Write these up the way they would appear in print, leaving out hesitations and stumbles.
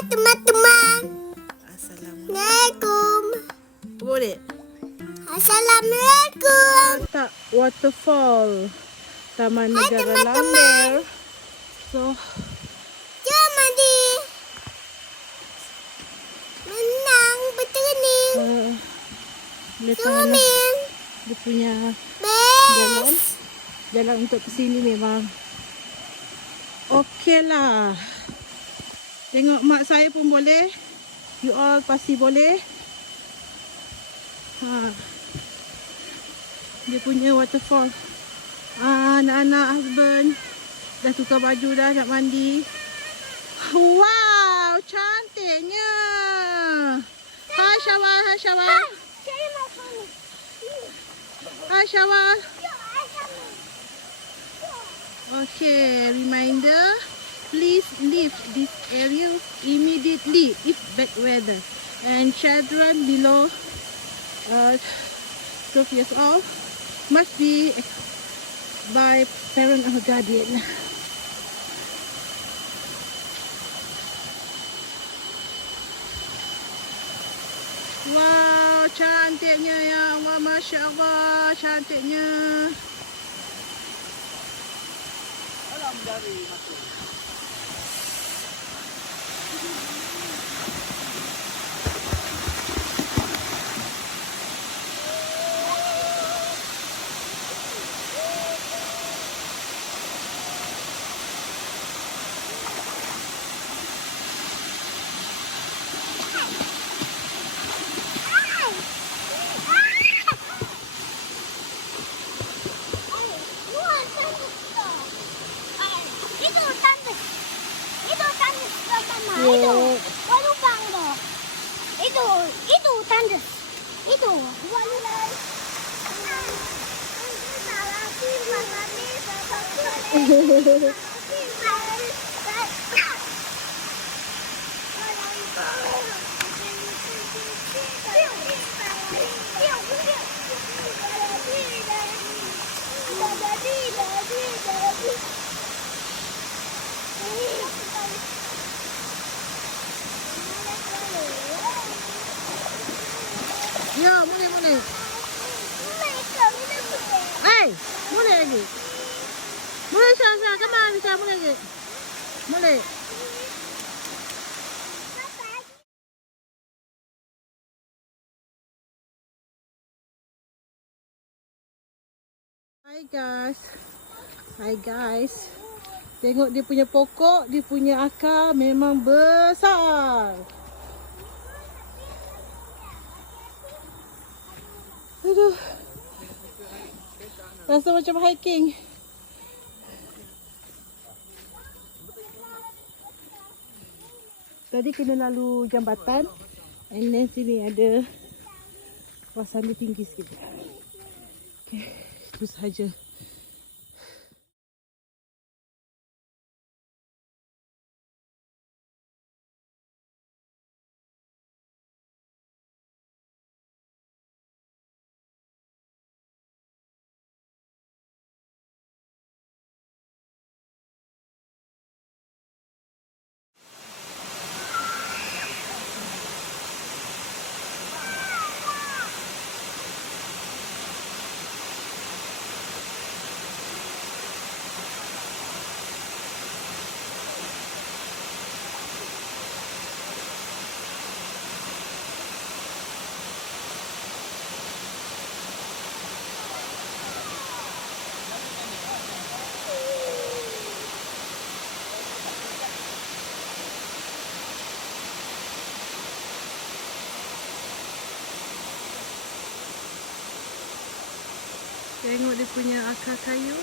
Hai teman-teman. Assalamualaikum. Boleh? Assalamualaikum. Tak, Waterfall. Taman Hai Negara teman-teman. Lambir. So, Jom mandi. Menang bertanding. letak Swimming. dia punya Best. jalan untuk ke sini memang okey lah. Tengok mak saya pun boleh. You all pasti boleh. Dia punya waterfall. Anak-anak husband dah tukar baju dah nak mandi. Wow, cantiknya. Hai Syawal, hai Syawal. Hai Syawal. Okay, reminder. Please leave this area immediately if bad weather. And children below 12 years old must be by parent or guardian. Wow, cantiknya ya Allah, Masya Allah, cantiknya. Alam dari masuk. Itu tanda. Itu Ya, boleh. Hey, boleh lagi. Boleh Syah, come on Syah, boleh lagi. Boleh. Hi guys. Tengok dia punya pokok, dia punya akar memang besar. Aduh. Rasa macam hiking. Tadi kena lalu jambatan. And then sini ada kawasan dia tinggi sikit. Okay, itu sahaja. Tengok dia punya akar kayu.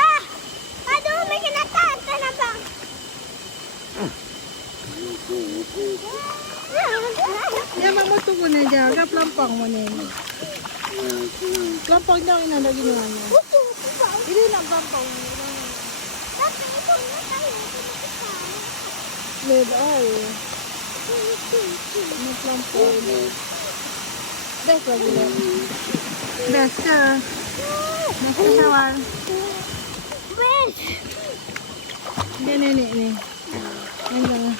Ah! Aduh, may kinataas na bang? Ya, mama tunggu na dyan. Agak pelampang mo na yun. Pelampang daw ina lagi niya. Ini nak pelampang. Tapi itu nggak tahu itu besar. Lebar. Ini pelampang. Best lagi lah. Best ke? Best ke kawan? Best. Dia nenek ni. Jangan.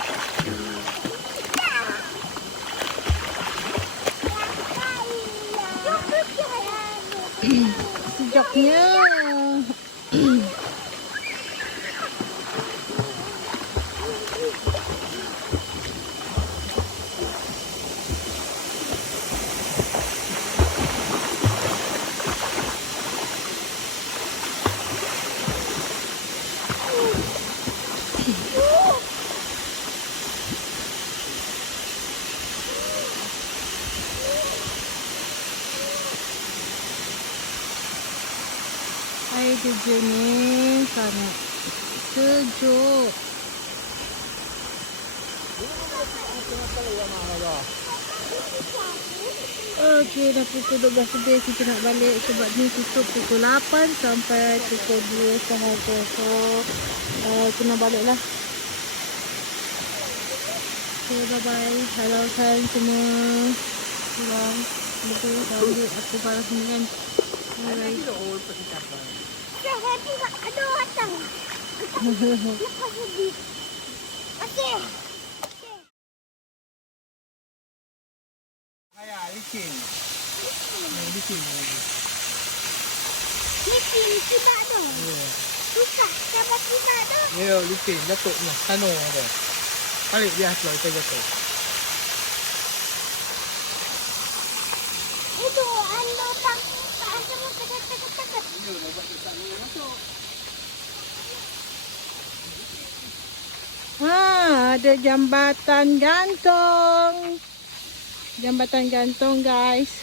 Sejaknya. Air terjun ni sangat sejuk. Okey, dah pukul 12 lebih kita nak balik sebab ni tutup pukul 8 sampai pukul 2 sahaja. So, kena balik lah. Okay, bye-bye. Halalkan semua. Pulang. Betul, tahu aku panas ni kan. Alright. Saya happy tak? Aduh, hatang. Lepas lebih. Okey. Ayah, licin. Licin lagi. Licin, tiba tu. Susah, siapa tiba tu? Ya, licin. Jatuh ni. Kano ada. Balik dia lah, kita jatuh. Itu anda tak semua dekat-dekat. Ya, dah buat dekat ni masuk. Ada jambatan gantung. Jambatan gantung, guys.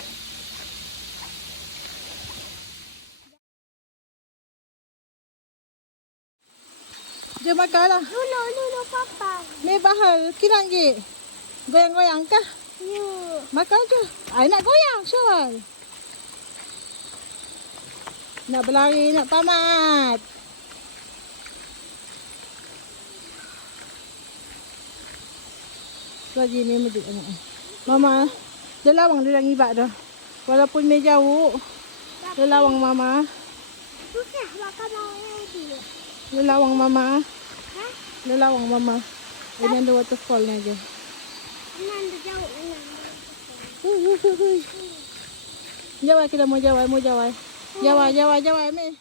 Jom makan lah. Dulu papa. Ni bahal. Kirang je. Goyang-goyang kah? Ya. Makan je. Ay, nak goyang, Syawal. Nak berlari, nak pamat. Lagi ni medit anak. Mama, dia lawang dia dah ngibak dah. Walaupun dia jauh, dia lawang mama. Susah makan mau dia. Dia lawang mama. Ha? Dia lawang mama. Ini ada waterfall ni aja. Nanda jauh Jawai kita mau jawai, Jawai, Jawai, Meh.